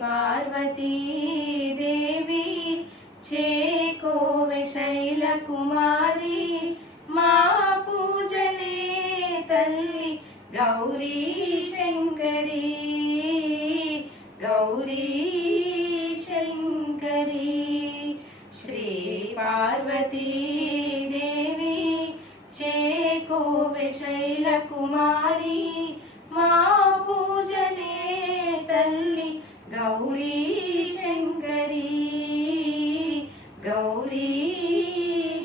పార్వతీ దేవి చేకోవె శైల కుమారి మా పూజలే తల్లి గౌరీ శంకరి గౌరీ శంకరి శ్రీ పార్వతీ దేవి చేకోవె శైల కుమారి మా పూజలే తల్లి గౌరీ శంకరి గౌరీ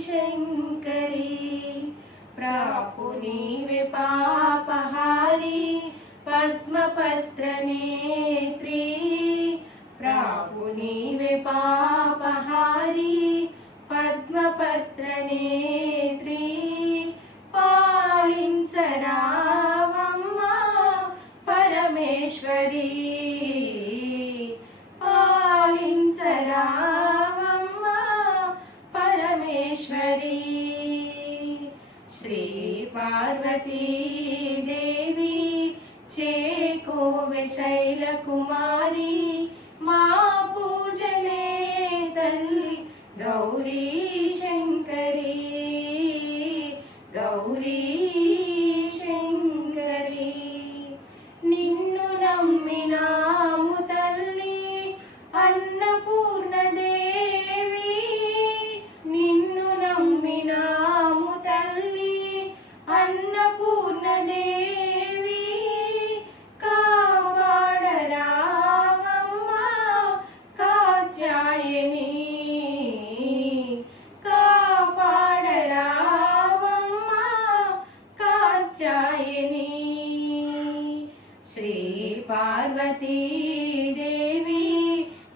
శంకరి ప్రాపు నీవే పాపహారి పద్మపత్ర నేత్రి ప్రాపు నీవే పాపహారి పద్మపత్ర నేత్రి పాలించరావమ్మా పరమేశ్వరి పాలించరావమ్మా పరమేశ్వరి శ్రీ పార్వతీ దేవి చేకోవె శైల కుమారి మా పూజలే తల్లి గౌరీ శంకరి గౌరీ శంకరి నిన్ను నమ్మినాము తల్లి అన్నపూర్ణదేవి నిన్ను నమ్మినాము తల్లి అన్నపూర్ణదేవి కాపాడరావమ్మా కాత్యాయని కాపాడరావమ్మా కాత్యాయని శ్రీ పార్వతీ దేవి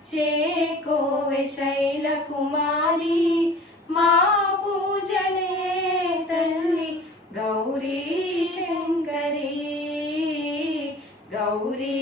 చేకోవె శైల కుమారి మా పూజలే తల్లి గౌరీ శంకరి గౌరీ